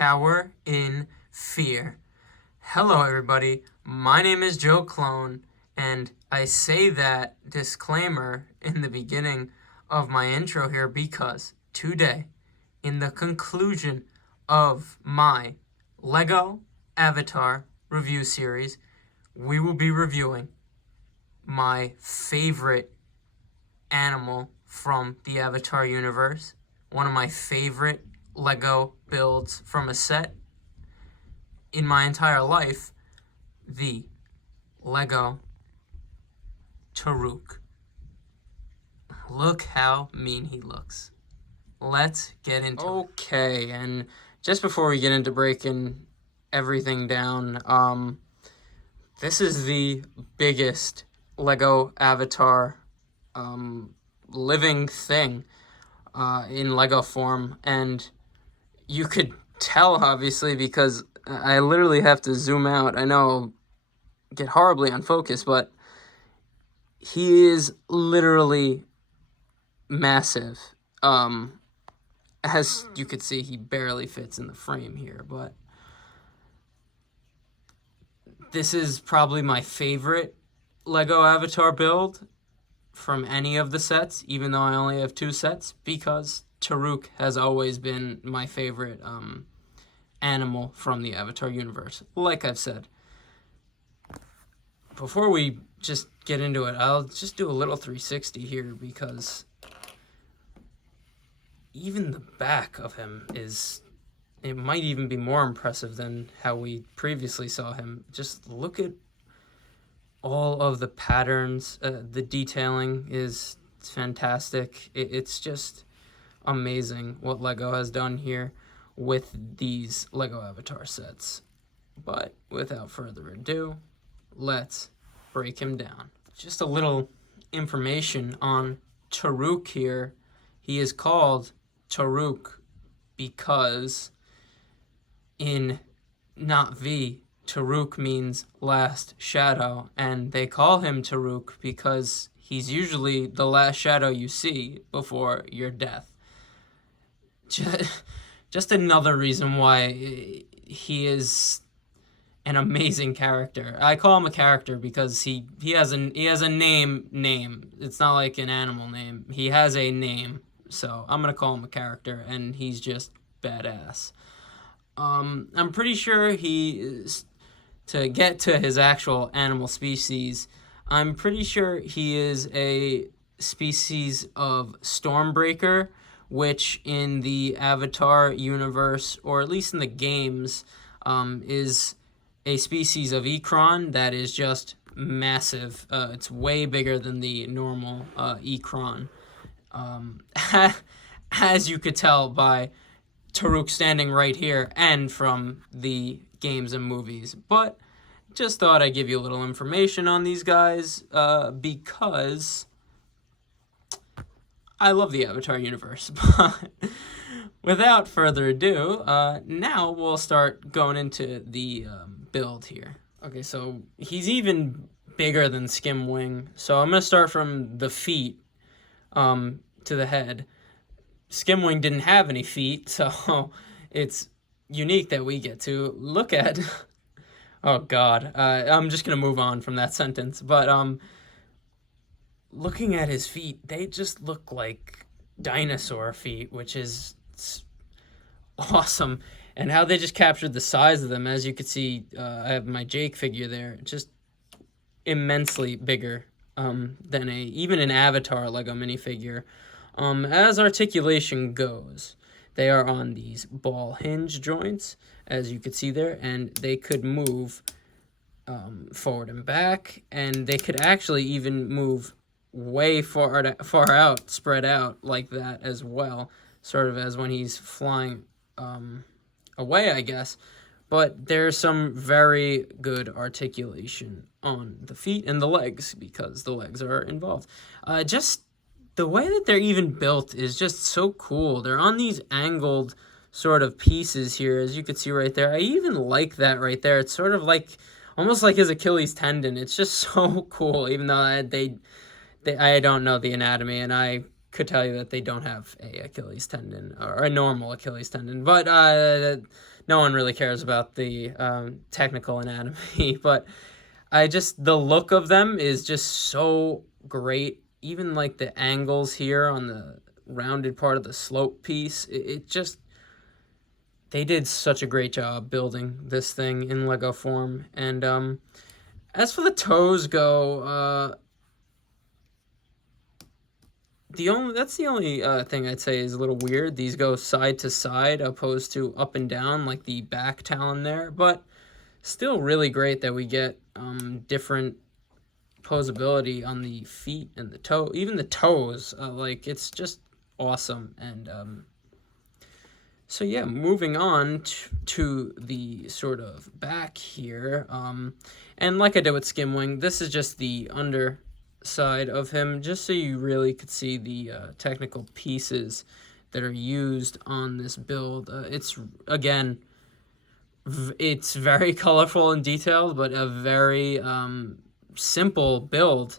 cower in fear. Hello, everybody. My name is Joe Clone, and I say that disclaimer in the beginning of my intro here because today, in the conclusion of my Lego Avatar review series, we will be reviewing my favorite animal from the Avatar universe, one of my favorite Lego builds from a set in my entire life, the Lego TARUK. Look how mean he looks. Let's get into it. Okay, and just before we get into breaking everything down, this is the biggest Lego Avatar living thing in Lego form, and you could tell, obviously, because I literally have to zoom out. I know I'll get horribly unfocused, but he is literally massive. As you could see, he barely fits in the frame here, but this is probably my favorite Lego Avatar build from any of the sets, even though I only have 2 sets, because TARUK has always been my favorite animal from the Avatar universe, like I've said. Before we just get into it, I'll just do a little 360 here, because even the back of him it might even be more impressive than how we previously saw him. Just look at all of the patterns. The detailing is fantastic. It's just amazing what Lego has done here with these Lego Avatar sets. But without further ado, let's break him down. Just a little information on TARUK here. He is called TARUK because in Navi, TARUK means last shadow, and they call him TARUK because he's usually the last shadow you see before your death. Just another reason why he is an amazing character. I call him a character because he has a name. It's not like an animal name. He has a name, so I'm gonna call him a character, and he's just badass. I'm pretty sure to get to his actual animal species, I'm pretty sure he is a species of Stormbreaker, which in the Avatar universe, or at least in the games, is a species of Ikron that is just massive. It's way bigger than the normal Ikron. As you could tell by TARUK standing right here and from the games and movies. But just thought I'd give you a little information on these guys because I love the Avatar universe. But without further ado, now we'll start going into the build here. Okay, so he's even bigger than Skimwing. So I'm going to start from the feet to the head. Skimwing didn't have any feet, so it's unique that we get to look at. Oh God, I'm just gonna move on from that sentence. But looking at his feet, they just look like dinosaur feet, which is awesome. And how they just captured the size of them, as you could see, I have my Jake figure there, just immensely bigger than even an Avatar Lego minifigure. As articulation goes, they are on these ball hinge joints, as you could see there, and they could move forward and back, and they could actually even move way far out, spread out like that as well, sort of as when he's flying away, I guess. But there's some very good articulation on the feet and the legs, because the legs are involved. Just the way that they're even built is just so cool. They're on these angled sort of pieces here, as you can see right there. I even like that right there. It's sort of like, almost like his Achilles tendon. It's just so cool, even though I don't know the anatomy, and I could tell you that they don't have a Achilles tendon, or a normal Achilles tendon. But no one really cares about the technical anatomy, but the look of them is just so great. Even like the angles here on the rounded part of the slope piece, it just, they did such a great job building this thing in Lego form. And as for the toes go, that's the only thing I'd say is a little weird. These go side to side opposed to up and down like the back talon there, but still really great that we get different posability on the feet and the toe, even the toes. Like, it's just awesome. And so yeah, moving on to the sort of back here, and like I did with Skimwing, this is just the underside of him, just so you really could see the technical pieces that are used on this build. It's, again, it's very colorful and detailed, but a very simple build.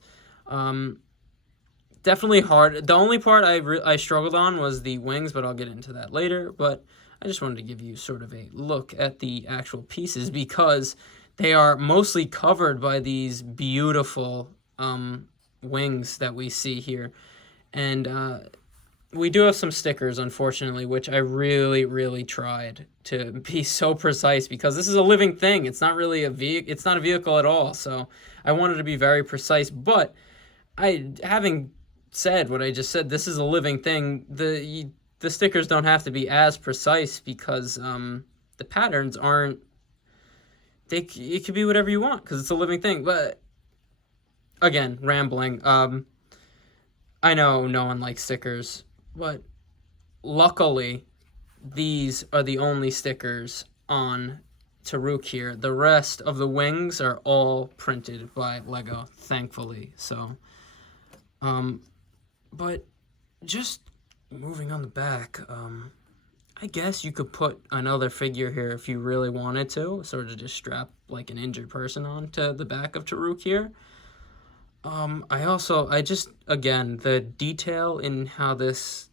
Definitely hard. The only part I struggled on was the wings, but I'll get into that later. But I just wanted to give you sort of a look at the actual pieces, because they are mostly covered by these beautiful wings that we see here. And we do have some stickers, unfortunately, which I really, really tried to be so precise, because this is a living thing. It's not really it's not a vehicle at all. So I wanted to be very precise. But having said what I just said, this is a living thing. The stickers don't have to be as precise, because the patterns aren't. It could be whatever you want, because it's a living thing. But again, rambling. I know no one likes stickers, but luckily these are the only stickers on TARUK here. The rest of the wings are all printed by Lego, thankfully. So, but just moving on the back, I guess you could put another figure here if you really wanted to, sort of just strap like an injured person onto the back of TARUK here. Again, the detail in how this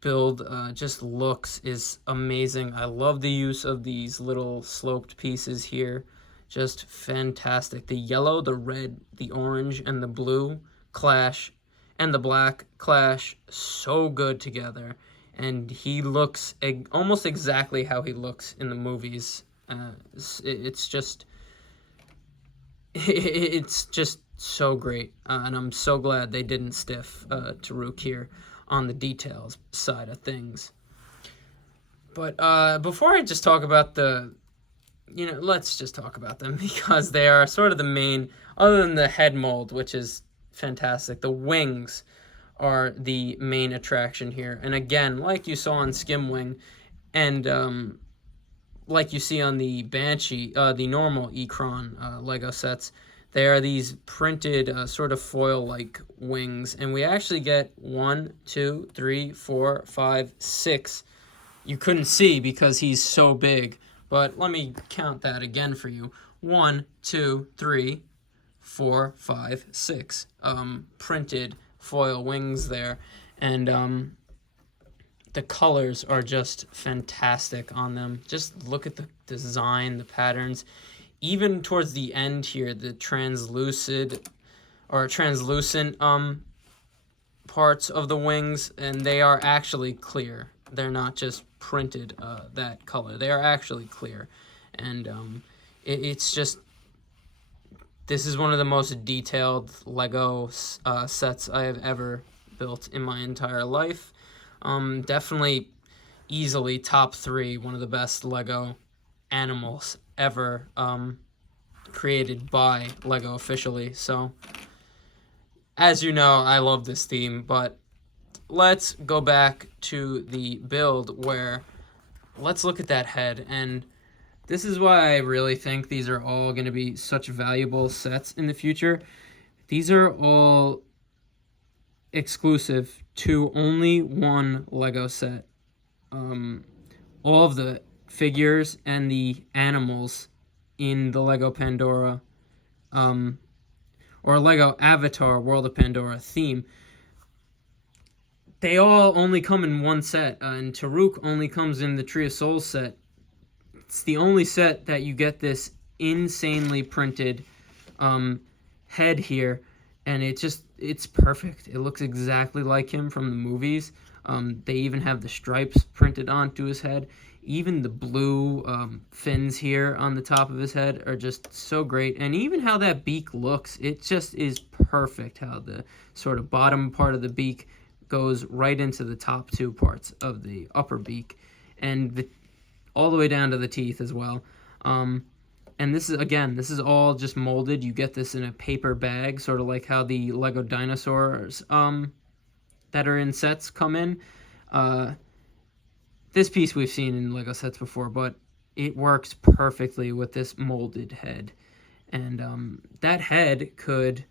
build just looks is amazing. I love the use of these little sloped pieces here. Just fantastic. The yellow, the red, the orange, and the blue clash, and the black clash so good together. And he looks almost exactly how he looks in the movies. It's just so great. And I'm so glad they didn't stiff TARUK here on the details side of things. But before I just talk about let's just talk about them, because they are sort of the main, other than the head mold, which is fantastic. The wings are the main attraction here. And again, like you saw on Skimwing, and like you see on the Banshee, the normal Ekron Lego sets, they are these printed sort of foil-like wings. And we actually get 1, 2, 3, 4, 5, 6. You couldn't see because he's so big, but let me count that again for you. 1, 2, 3, 4, 5, 6 printed foil wings there. And the colors are just fantastic on them. Just look at the design, the patterns. Even towards the end here, the translucent parts of the wings, and they are actually clear. They're not just printed that color. They are actually clear. And it's just, this is one of the most detailed Lego sets I have ever built in my entire life. Definitely easily top 3, one of the best Lego animals ever created by Lego officially. So, as you know, I love this theme, but let's go back to the build, where let's look at that head. And this is why I really think these are all going to be such valuable sets in the future. These are all exclusive to only one Lego set. All of the figures and the animals in the Lego Pandora or Lego Avatar World of Pandora theme, they all only come in one set, and TARUK only comes in the Tree of Souls set it's the only set that you get this insanely printed head here, and it's perfect. It looks exactly like him from the movies. They even have the stripes printed onto his head. Even the blue fins here on the top of his head are just so great. And even how that beak looks, it just is perfect. How the sort of bottom part of the beak goes right into the top two parts of the upper beak, and all the way down to the teeth as well. And this is all just molded. You get this in a paper bag, sort of like how the Lego dinosaurs that are in sets come in. This piece we've seen in Lego sets before, but it works perfectly with this molded head. And that head could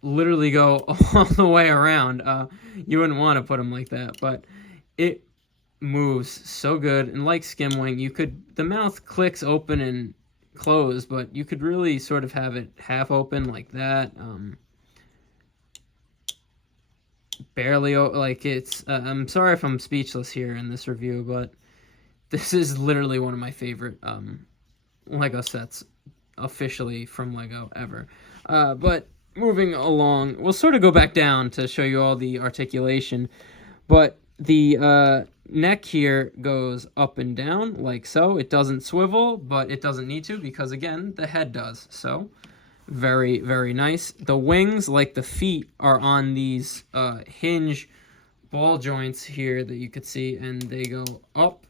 literally go all the way around. You wouldn't want to put him like that, but it moves so good. And like Skimwing, the mouth clicks open and close, but you could really sort of have it half open like that. Barely, like it's I'm sorry if I'm speechless here in this review, but this is literally one of my favorite Lego sets officially from Lego ever. But moving along, we'll sort of go back down to show you all the articulation, but the neck here goes up and down like so. It doesn't swivel, but it doesn't need to because, again, the head does. So very, very nice. The wings, like the feet, are on these hinge ball joints here that you could see, and they go up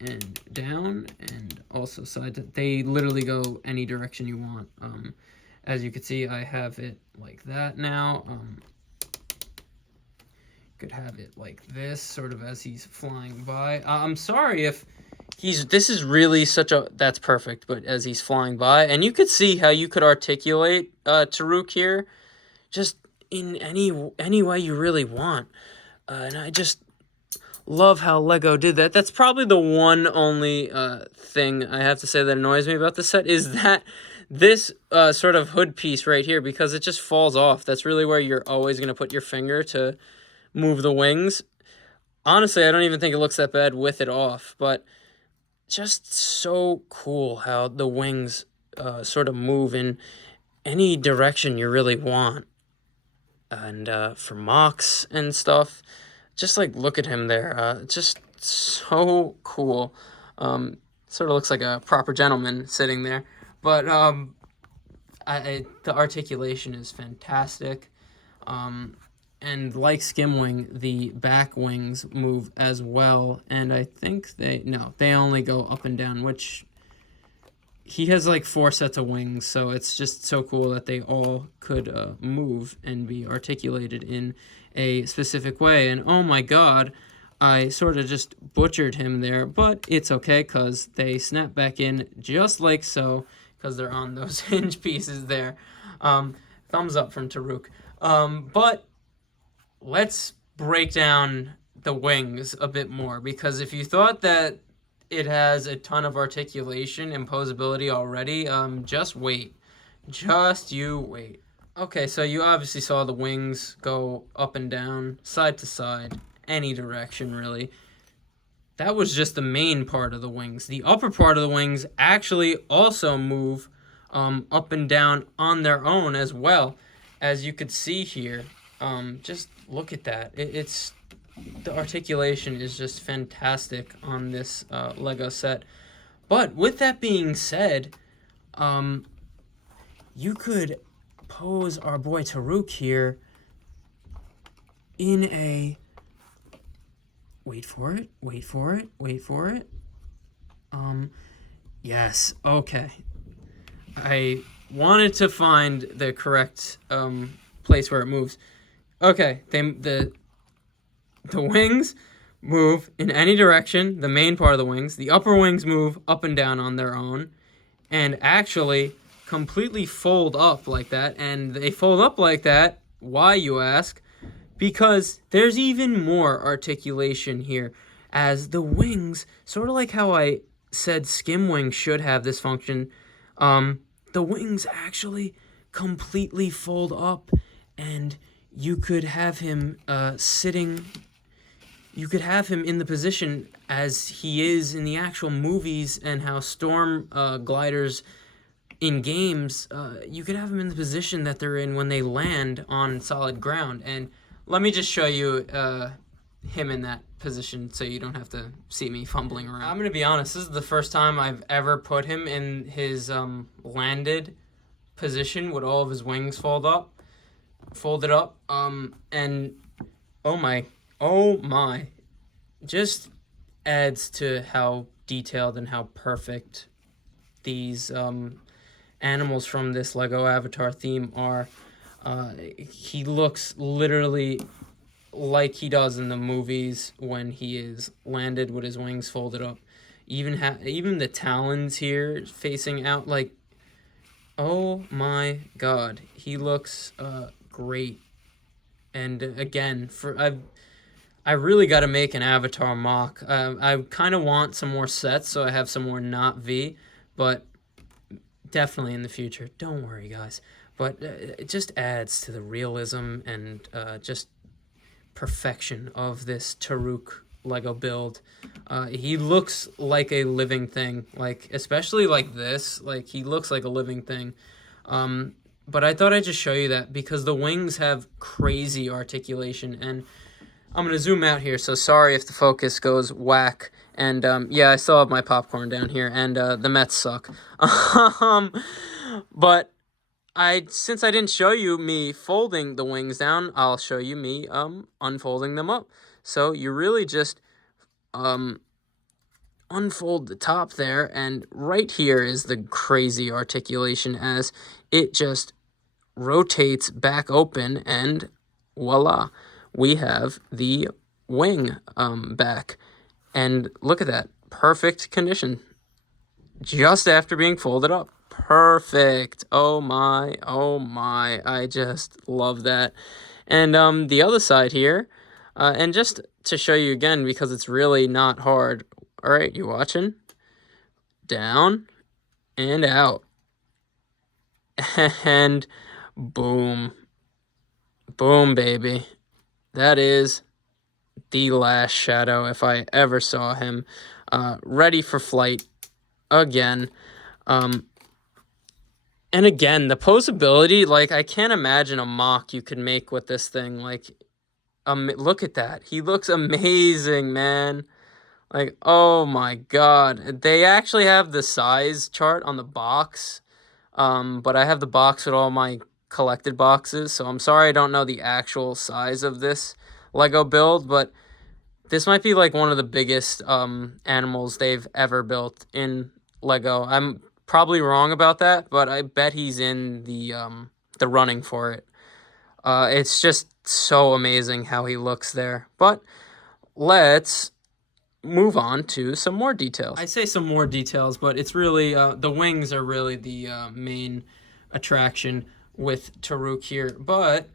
and down and also side to, they literally go any direction you want. As you can see, I have it like that now. Could have it like this, sort of as he's flying by. I'm sorry if this is really that's perfect, but as he's flying by, and you could see how you could articulate TARUK here, just in any way you really want. And I just love how Lego did that. That's probably the one only thing I have to say that annoys me about this set, is that this sort of hood piece right here, because it just falls off. That's really where you're always going to put your finger to move the wings. Honestly, I don't even think it looks that bad with it off, but just so cool how the wings sort of move in any direction you really want. And for mocks and stuff, just like look at him there. Just so cool. Sort of looks like a proper gentleman sitting there. But the articulation is fantastic. And like Skimwing, the back wings move as well. And I think they only go up and down, which he has like 4 sets of wings. So it's just so cool that they all could move and be articulated in a specific way. And oh my God, I sort of just butchered him there, but it's okay because they snap back in just like so, because they're on those hinge pieces there. Thumbs up from TARUK. But let's break down the wings a bit more, because if you thought that it has a ton of articulation and posability already, just wait. Just you wait. Okay, so you obviously saw the wings go up and down, side to side, any direction really. That was just the main part of the wings. The upper part of the wings actually also move up and down on their own as well, as you could see here. Just look at that. The articulation is just fantastic on this Lego set. But with that being said, you could pose our boy TARUK here in a... Wait for it. Yes, okay. I wanted to find the correct place where it moves. Okay, the wings move in any direction, the main part of the wings. The upper wings move up and down on their own, and actually completely fold up like that. And they fold up like that, why, you ask? Because there's even more articulation here, as the wings, sort of like how I said Skimwing should have this function, the wings actually completely fold up, and you could have him sitting you could have him in the position as he is in the actual movies, and how storm gliders in games, you could have him in the position that they're in when they land on solid ground. And let me just show you him in that position so you don't have to see me fumbling around. I'm going to be honest, this is the first time I've ever put him in his landed position with all of his wings folded up. And oh my, just adds to how detailed and how perfect these animals from this Lego Avatar theme are. He looks literally like he does in the movies when he is landed with his wings folded up. Even the talons here facing out, like, oh my god, he looks great. And again, I really got to make an Avatar mock. I kind of want some more sets so I have some more Navi, but definitely in the future. Don't worry, guys. But it just adds to the realism and just perfection of this TARUK Lego build. He looks like a living thing, like, especially like this. Like, he looks like a living thing. But I thought I'd just show you that because the wings have crazy articulation. And I'm going to zoom out here, so sorry if the focus goes whack. And yeah, I still have my popcorn down here, and the Mets suck. But since I didn't show you me folding the wings down, I'll show you me unfolding them up. So you really just unfold the top there, and right here is the crazy articulation as it just rotates back open, and voila, we have the wing back. And look at that, perfect condition just after being folded up. Perfect. Oh my, I just love that. And the other side here, and just to show you again, because it's really not hard. All right, you watching? Down and out. And boom. Boom, baby. That is the last Shadow, if I ever saw him. Ready for flight again. And again, the posability, like, I can't imagine a mock you could make with this thing. Like, look at that. He looks amazing, man. Like, oh my god. They actually have the size chart on the box. But I have the box with all my collected boxes, so I'm sorry I don't know the actual size of this Lego build, but this might be like one of the biggest animals they've ever built in Lego. I'm probably wrong about that, but I bet he's in the running for it. It's just so amazing how he looks there. But let's move on to some more details. I say some more details, but it's really the wings are really the main attraction with TARUK here. But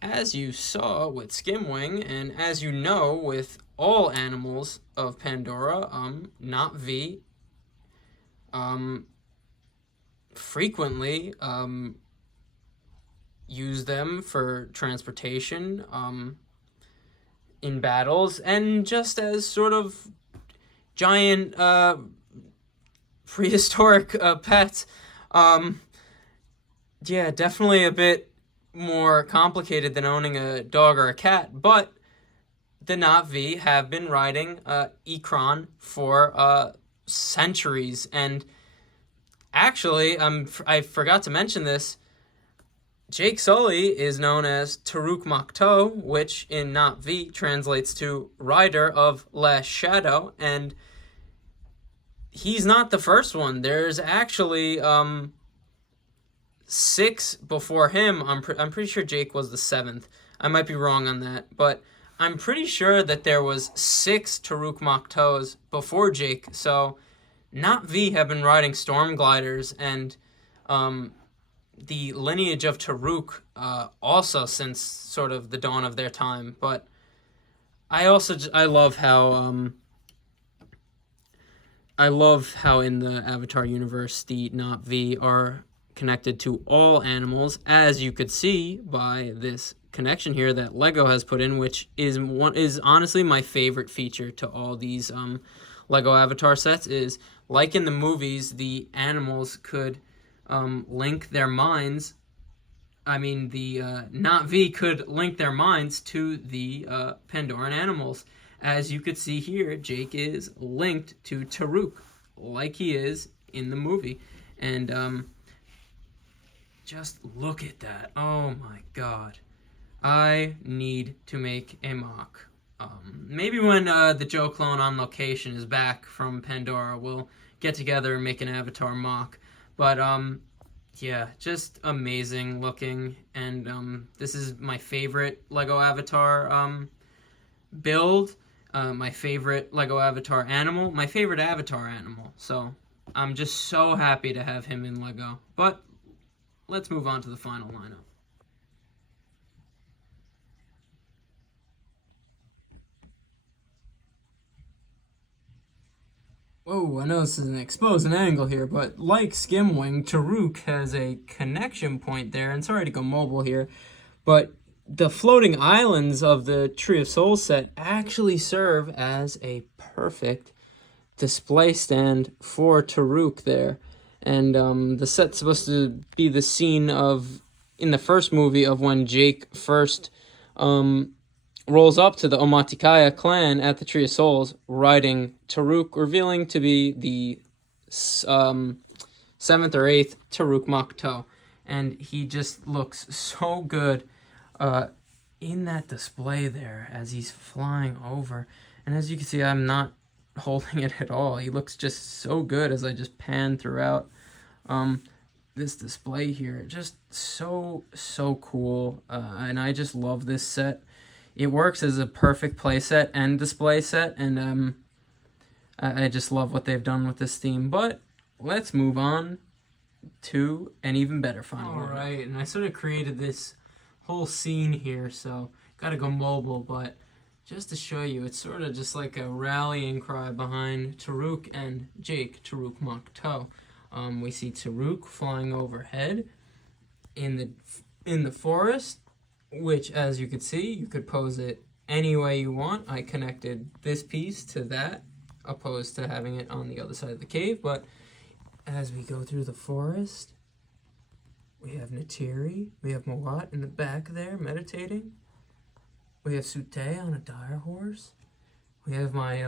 as you saw with Skimwing, and as you know with all animals of Pandora, Navi frequently use them for transportation in battles, and just as sort of giant prehistoric pets. Yeah, definitely a bit more complicated than owning a dog or a cat, but the Navi have been riding Ikran for centuries. And actually, I forgot to mention this, Jake Sully is known as TARUK Makto, which in Navi translates to Rider of Last Shadow, and he's not the first one. There's actually 6 before him. I'm pretty sure Jake was the 7th. I might be wrong on that, but I'm pretty sure that there was 6 TARUK Maktos before Jake. So Navi have been riding storm gliders and the lineage of TARUK also since sort of the dawn of their time. But I love how in the Avatar universe the Navi are connected to all animals, as you could see by this connection here that Lego has put in, which is honestly my favorite feature to all these Lego Avatar sets. Is like in the movies, the animals could link their minds. I mean, the Navi could link their minds to the Pandoran animals. As you could see here, Jake is linked to TARUK, like he is in the movie. And just look at that. Oh my god. I need to make a mock. Maybe when the Joe clone on location is back from Pandora, we'll get together and make an Avatar mock. But yeah, just amazing looking. And this is my favorite Lego Avatar build. My favorite Lego Avatar animal. My favorite Avatar animal. So I'm just so happy to have him in Lego. But let's move on to the final lineup. Whoa, I know this is an exposing angle here, but like Skimwing, TARUK has a connection point there, and sorry to go mobile here, but the floating islands of the Tree of Souls set actually serve as a perfect display stand for TARUK there. And the set's supposed to be the scene of, in the first movie, of when Jake first rolls up to the Omaticaya clan at the Tree of Souls, riding TARUK, revealing to be the 7th or 8th TARUK Makto. And he just looks so good in that display there as he's flying over. And as you can see, I'm not holding it at all. He looks just so good as I just pan throughout this display here. Just so cool. And I just love this set. It works as a perfect play set and display set, and I just love what they've done with this theme. But let's move on to an even better final. All right, and I sort of created this whole scene here, so gotta go mobile, but just to show you, it's sort of just like a rallying cry behind TARUK and Jake, TARUK Makto. We see TARUK flying overhead in the forest, which, as you could see, you could pose it any way you want. I connected this piece to that, opposed to having it on the other side of the cave. But as we go through the forest, we have Natiri, we have Mawat in the back there meditating. We have Sute on a dire horse. We have my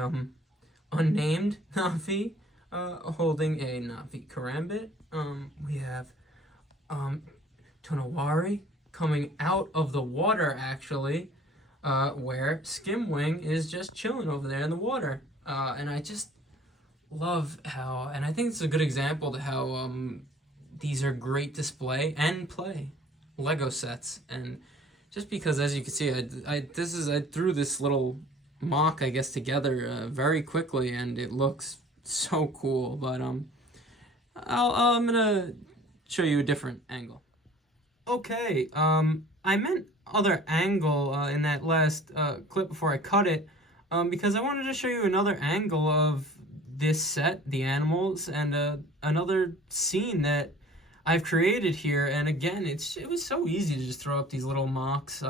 unnamed Navi holding a Navi Karambit. We have Tonawari coming out of the water, actually, where Skimwing is just chilling over there in the water. And I just love how, and I think it's a good example to how these are great display and play Lego sets. And just because, as you can see, I threw this little mock, I guess, together very quickly, and it looks so cool. But I'm gonna show you a different angle. Okay, I meant other angle in that last clip before I cut it, because I wanted to show you another angle of this set, the animals, and another scene that I've created here. And again, it was so easy to just throw up these little mocks.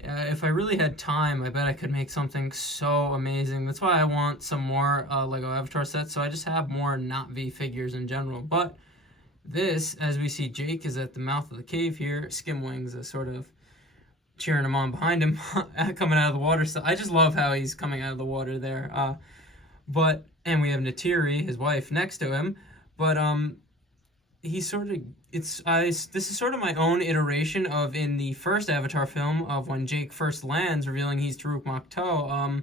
If I really had time, I bet I could make something so amazing. That's why I want some more Lego Avatar sets, so I just have more Navi figures in general. But this, as we see, Jake is at the mouth of the cave here. Skimwing's sort of cheering him on behind him, coming out of the water. So I just love how he's coming out of the water there. And we have Natiri, his wife, next to him. But he's sort of, this is sort of my own iteration of, in the first Avatar film, of when Jake first lands, revealing he's TARUK Makto,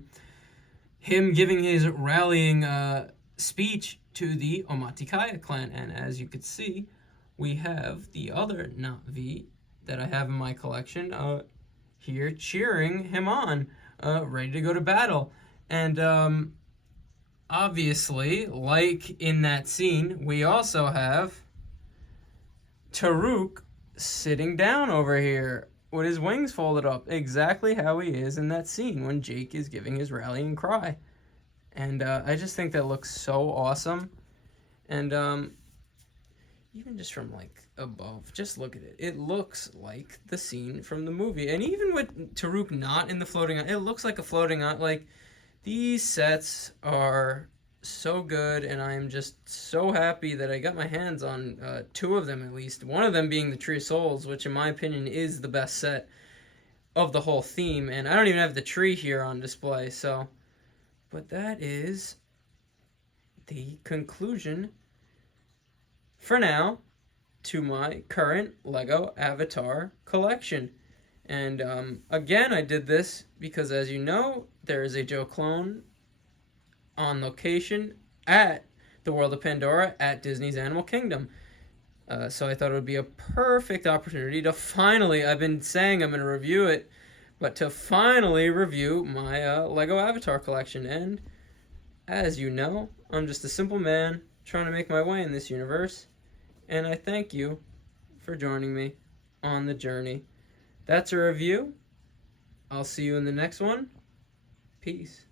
him giving his rallying speech to the Omaticaya clan. And as you could see, we have the other Navi that I have in my collection here cheering him on, ready to go to battle. And obviously, like in that scene, we also have TARUK sitting down over here with his wings folded up, exactly how he is in that scene when Jake is giving his rallying cry. And I just think that looks so awesome. And even just from like above, just look at it. It looks like the scene from the movie. And even with Taruk not in the floating island, it looks like a floating island. Like, these sets are so good, and I am just so happy that I got my hands on two of them at least. One of them being the Tree of Souls, which in my opinion is the best set of the whole theme. And I don't even have the tree here on display, so. But that is the conclusion for now to my current Lego Avatar collection. And again, I did this because, as you know, there is a Joe clone on location at the World of Pandora at Disney's Animal Kingdom. So I thought it would be a perfect opportunity to finally, I've been saying I'm going to review it, but to finally review my Lego Avatar collection. And as you know, I'm just a simple man trying to make my way in this universe. And I thank you for joining me on the journey. That's a review. I'll see you in the next one. Peace.